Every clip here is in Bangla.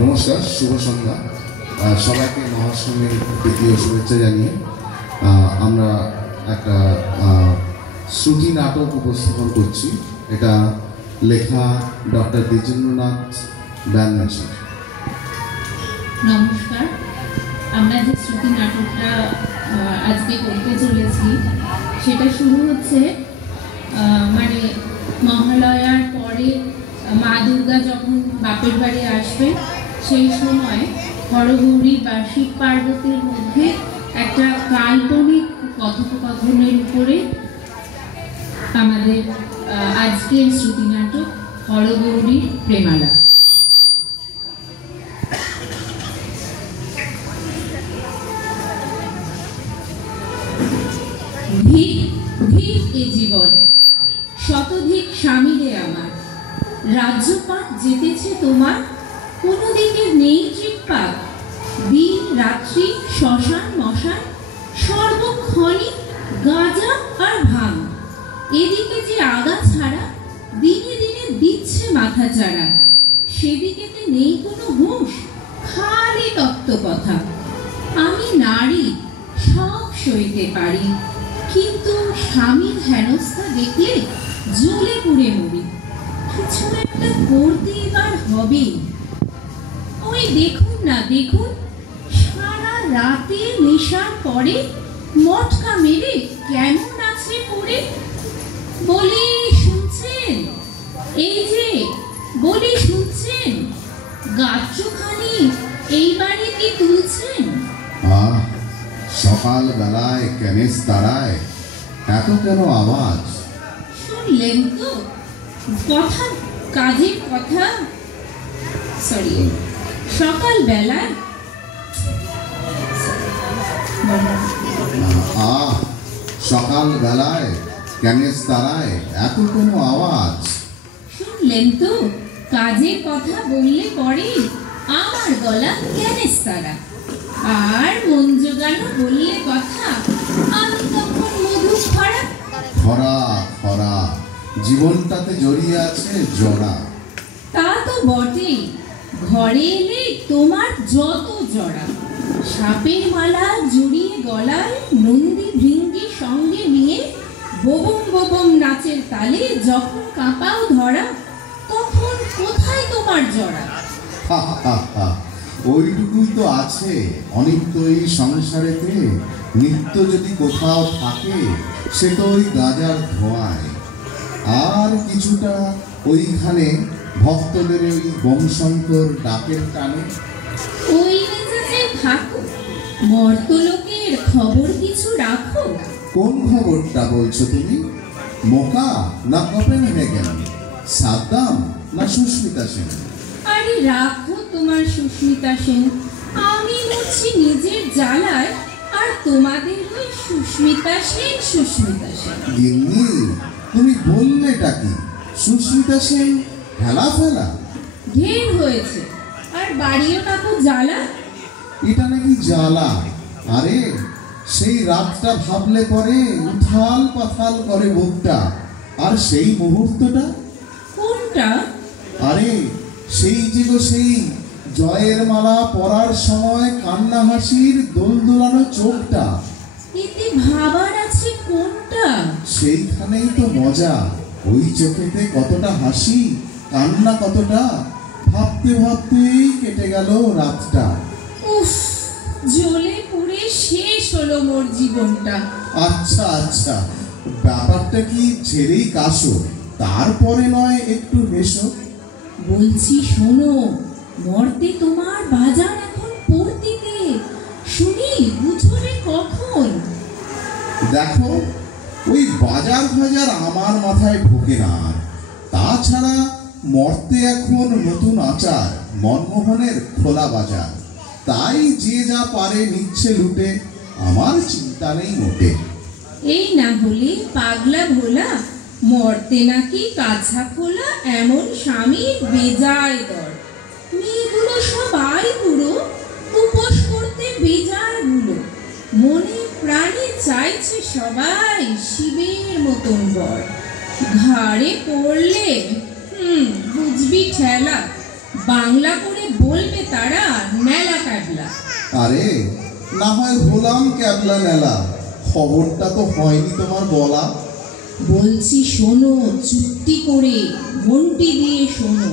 নমস্কার, শুভ সন্ধ্যা। সবাইকে মহাষ্টমীর দ্বিতীয় শুভেচ্ছা জানিয়ে আমরা একটা শ্রুতি নাটক উপস্থাপন করছি। এটা লেখা ডক্টর দ্বিজেন্দ্রনাথ ব্যানার্জি। নমস্কার। আমরা যে শ্রুতি নাটকটা আজকে করতে চলেছি সেটা শুরু হচ্ছে মানে মহালয়ার পরে মা দুর্গা যখন বাপের বাড়ি আসবে সেই সময় হরগৌরী বা শিব পার্বতীর মধ্যে একটা কাল্পনিক কথোপকথনের উপরে আমাদের আজকের শ্রুতি নাটক হরগৌরীর প্রেমালা। ধিক ধিক এ জীবন, শতধিক স্বামীরে আমার, রাজ্যপাট যেতেছে তোমার, কোনো দিকে নেই ট্রিকপাক, দিন রাত্রি শ্মশান মশান, সর্বক্ষণই গাঁজা আর ভাঙ, এদিকে যে আগা ছাড়া দিনে দিনে দিচ্ছে মাথা চাড়া, সেদিকেতে নেই কোনো হুঁশ, খালি তত্ত্ব কথা। আমি নারী, সব সইতে পারি, কিন্তু স্বামীর হেনস্থা দেখলে জ্বলে পুড়ে মরি, কিছু একটা করতে এবার হবে। ওই দেখুন না দেখুন, সারা রাতে নেশার পরে মটকা মেরে কেমন আছে পড়ে। বলি শুনছেন, এই যে বলি শুনছেন, গাছখানি এইবারে কি তুলছেন? সকাল বেলায় কেনেস তারায় এত কেন আওয়াজ? শুনলেন তো কথা, কাজের কথা। সরি, সকাল বেলায় সকাল বেলায় কেনেস তারায় এত কেন আওয়াজ? শুনলেন তো কাজের কথা বললে পরে আমার গলা কেনেস তারা, আর মন জোগানো বললে কথা আমি তখন মধু খরা। খরা খরা, জীবনটাতে জড়িয়ে আছে জড়া। তা তো বটেই, ঘরে এলে তোমার যত জড়া, সাপের মালা জড়িয়ে গলায়, নন্দী ভৃঙ্গি সঙ্গে নিয়ে বোবম বোবম নাচের তালে যখন কাঁপাও ধরা, তখন কোথায় তোমার জড়া? ওইটুকুই তো আছে অনিত্য এই সংসারেতে। নিত্য যদি কোথাও থাকে সে তো ওই গাঁজার ধোঁয়ায়, আর কিছুটা ওইখানে ভক্তদের ওই বংশঙ্কর ডাকের টানে। ওই মেজাজে থাকো, মর্তলোকের খবর কিছু রাখো। কোন খবরটা বলছো তুমি? মোকা না কোপেনহেগেন, সাদ্দাম না সুস্মিতা সেন? আরে রাখো তোমার সুস্মিতা সেন, আমি মরছি নিজের জ্বালায়, আর তোমাদের ওই সুস্মিতা সেন সুস্মিতা সেন। গিন্নি, তুমি বললেটা কি? সুস্মিতা সেন হেলা ফেলা? ঢের হয়েছে, আর বাড়িও টাকো জ্বালা। এটা নাকি জ্বালা? আরে সেই রাতটা ভাবলে পরে উথাল পাথাল করে বুকটা। আর সেই মুহূর্তটা? কোনটা? আরে সেই যে গো সেই জয়ের মালা পরার সময় কান্না হাসির দোল দোলানো চোখটা। এতে ভাবার আছে কোনটা? সেইখানেই তো মজা। ওই চোখেতে কতটা হাসি, কান্না কতটা, ভাবতে ভাবতেই কেটে গেল রাতটা। উফ, জ্বলে পুড়ে শেষ হলো মোর জীবনটা। আচ্ছা আচ্ছা, ব্যাপারটা কি ছেড়েই কাশো, তারপরে নয় একটু হেসো। বলছি শোনো, মর্তে তোমার বাজার এখন পড়তিতে, শুনি বুঝবে কখন? দেখো, ওই বাজার ফাজার আমার মাথায় ঢোকে না। তাছাড়া মর্তে এখন নতুন আচার, মনমোহনের খোলা বাজার, তাই যে যা পারে নিচ্ছে লুটে, আমার চিন্তা নেই মোটে। এই না হলে পাগলা ভোলা, মর্তে নাকি কাছা খোলা, এমন স্বামীর বেজায় দর। মেয়েগুলো সবাই পুরো উপোস করতে বেজায় গুলো, মনে প্রাণে চাইছে সবাই শিবের মতন বর। ঘাড়ে পড়লে বুঝবি ঠেলা, বাংলা করে বলবে তারা মেলা ক্যাবলা। আরে না হয় হলাম ক্যাবলা নেলা, খবরটা তো হয়নি তোমার বলা। বলছি শোনো, চুক্তি করে মনটি দিয়ে শোনো,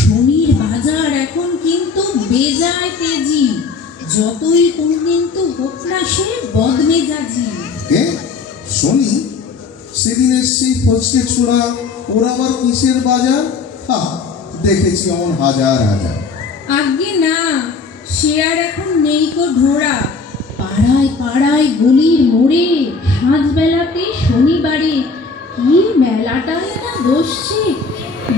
শনির বাজার এখন কিন্তু বেজায় তেজি, যতই কোন কিন্তু হোক না সে বদমেজাজি। কে শনি? সেদিন সেই ফচকে ছোড়া, ওর আবার কিসের বাজার? হা, দেখেছি অমন হাজার হাজার। আগে না, সে আর এখন নেই কো ঢোড়া। পাড়ায় পাড়ায় গলির মোড়ে সাঁঝবেলাতে শনিবারে কি মেলাটায় না বসছে,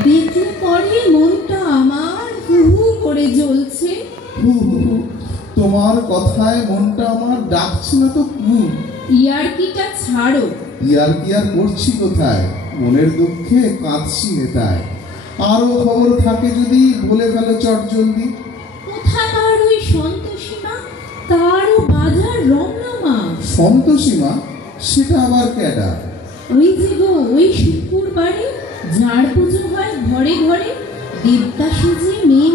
দেখলে পরে মনটা আমার হু হু করে জ্বলছে। হু হু হু, তোমার কথায় মনটা আমার ডাকছে না তো কু। ইয়ার্কিটা ছাড়ো। ইয়ার কি আর করছি কোথায়, মনের দুঃখে কাঁদছি নেতায়। আরো খবর থাকে যদি বলে ফেলো চট জলদি। কোথাকার ওই সন্তোষীমা, তারও বাজার রমরমা। সন্তোষীমা? সেটা আবার কেডা? ওই যে গো, ওই শুক্রবারে ঝাড় পুজো হয় ঘরে ঘরে, দেবদাসী যে মেয়ে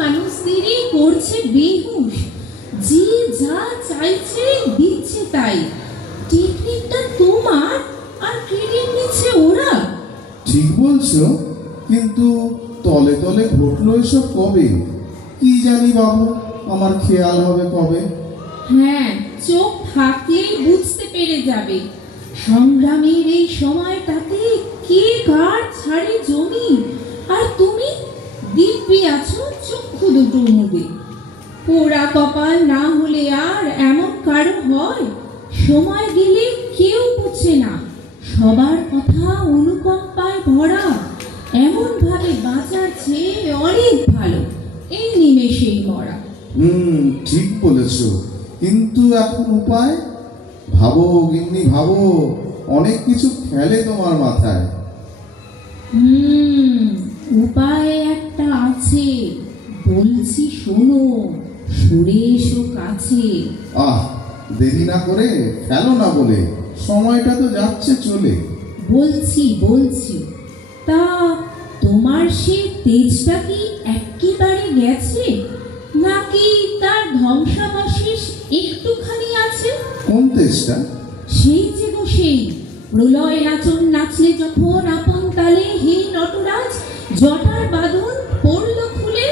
মানুষদেরই করছে বেহুশ, যে যা চাইছে দিচ্ছে তাই। টেকনিকটা তোমার, আর ক্রেডিট নিচ্ছে ওরা। ঠিক বলছো, কিন্তু তলে তলে ঘটলো এসব কবে? কি জানি বাবু, আমার খেয়াল হবে কবে। হ্যাঁ, চোখ থাকলেই বুঝতে পেরে যাবে। সংগ্রামের এই সময়টাতে কে কার ছাড়ে জমি, আর তুমি দিব্যি আছো চক্ষু দুটো মুড়ে। পোড়া কপাল না হলে আর এমন কারো হয়? সময় গেলে কেউ বুঝে না, সবার কথা অনুকম্পায় ভরা। এমন ভাবে বাঁচার চেয়ে অনেক ভালো এই নিমেষেই মরা। ঠিক বলেছ, কিন্তু এখন উপায়? ভাবো গিন্নি ভাবো, অনেক কিছু খেলে তোমার মাথায়। উপায় একটা আছে, বলছি শোনো, সরে এসো কাছে। আহ, দেরি না করে ফেলো না বলে, সময়টা তো যাচ্ছে চলে। বলছি তা তোমার সে তেজটা কি একেবারে গেছে, নাকি তার ধ্বংসাবশেষ একটুখানি আছে? কোন তেজটা? সেই যে গো সেই প্রলয় নাচন নাচলে যখন আপন তালে হে নটরাজ জটার বাঁধন পড়ল খুলে।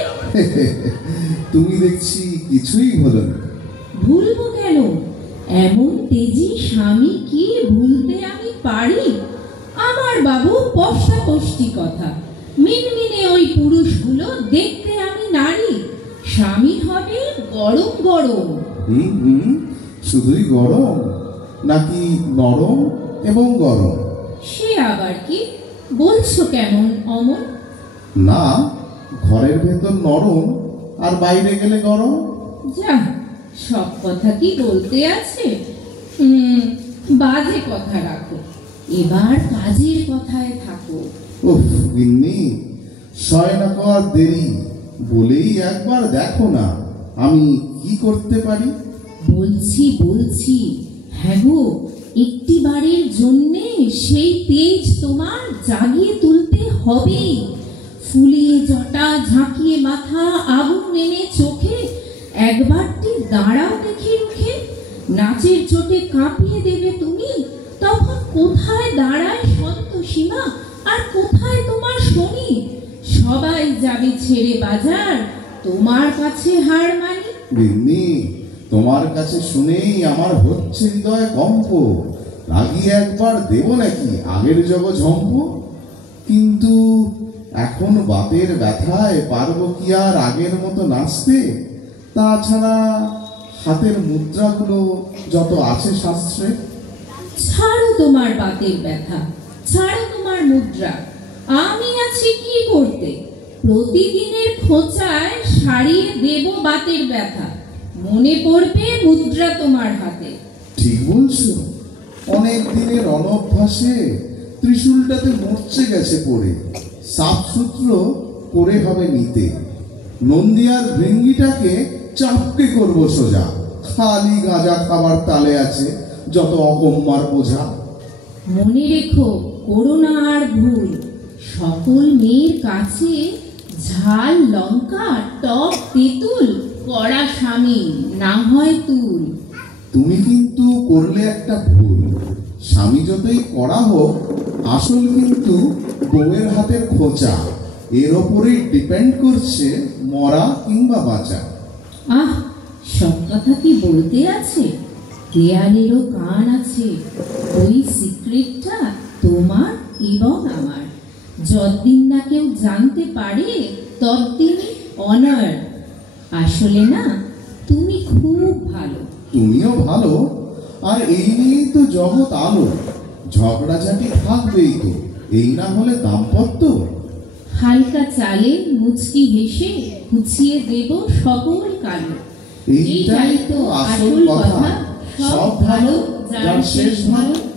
তুমি দেখছি কিছুই হলো না। ভুলবো কেন? এমন তেজি স্বামী কি ভুলতে আমি পারি? আমার বাবু পষ্টাপষ্টি কথা, মিনমিনে ওই পুরুষগুলো দেখতে আমি নারী, স্বামী হবে গরম গরম। শুধুই গরম নাকি নরম এবং গরম? সে আবার কি বলছো কেমন অমন? না, ঘরের ভেতর নরম আর বাইরে গেলে গরম। যা, সব কথা কি বলতে আছে? বাজে কথা রাখো, এবার কাজের কথায় থাকো। উফ গিন্নি, সয় না কর দেরি, বলেই একবার দেখো না আমি কি করতে পারি। বলছি হ্যাঁ গো, একটি বারের জন্যে সেই তেজ তোমার জাগিয়ে তুলতে হবে। ফুলিয়ে জটা, ঝাঁকিয়ে মাথা, আগুন এনে চোখে, একবারটি দাঁড়াও দেখে রুখে। নাচের চোটে কাঁপিয়ে দেবে তুমি, তখন কোথায় দাঁড়ায় সন্তোষীমা, আর কোথায় তোমার শনি? সবাই যাবে ছেড়ে বাজার, তোমার কাছে হার মানি। গিন্নি, তোমার কাছে শুনেই আমার হচ্ছে হৃদয় কম্প, লাগিয়ে একবার দেব নাকি আগের জগ ঝম্প। কিন্তু এখন বাতের ব্যথায় পারবো কি আর আগের মতো নাচতে? তাছাড়া হাতের মুদ্রাগুলো যত আছে শাস্ত্রে। ছাড়ো তোমার বাতের ব্যথা, ছাড়ো তোমার মুদ্রা, আমি আছি কি করতে? প্রতিদিনের খোঁচায় সারিয়ে দেব বাতের ব্যথা, মনে পড়বে মুদ্রা তোমার হাতে। ঠিক বলছো, অনেক দিনের অনভ্যাসে ত্রিশূলটাতে মরচে গেছে পড়ে, সাফসূত্র করে হবে নিতে। নন্দিয়ার ভৃঙ্গিটাকে চাপকে করবো সোজা, খালি গাঁজা খাবার তালে আছে যত অকম্মার বোঝা। মনে রেখো, করো না আর ভুল, সকল মেয়ের কাছে ঝাল লঙ্কা টক তেঁতুল কড়া স্বামী না হয় তুল। তুমি কিন্তু করলে একটা ভুল। স্বামী যতই কড়া হোক, আসল কিন্তু বউয়ের হাতের খোঁচা। এর ওপরেই ডিপেন্ড করছে মরা কিংবা বাঁচা। আহ, সব কথা কি বলতে আছে? দেয়ালেরও কান আছে। ওই সিক্রেটটা তোমার এবং আমার। যতদিন না কেউ জানতে পারে ততদিনই অনার। আসলে না, তুমি খুব ভালো। তুমিও ভালো, আর এই নিয়েই তো জগৎ আলো। ঝগড়াঝাটি থাকবেই তো, এই না হলে দাম্পত্য। হালকা চালে মুচকি হেসে গুছিয়ে দেব সকল কালো। এইটাই তো আসল কথা। সব ভালো, যার শেষ ভালো।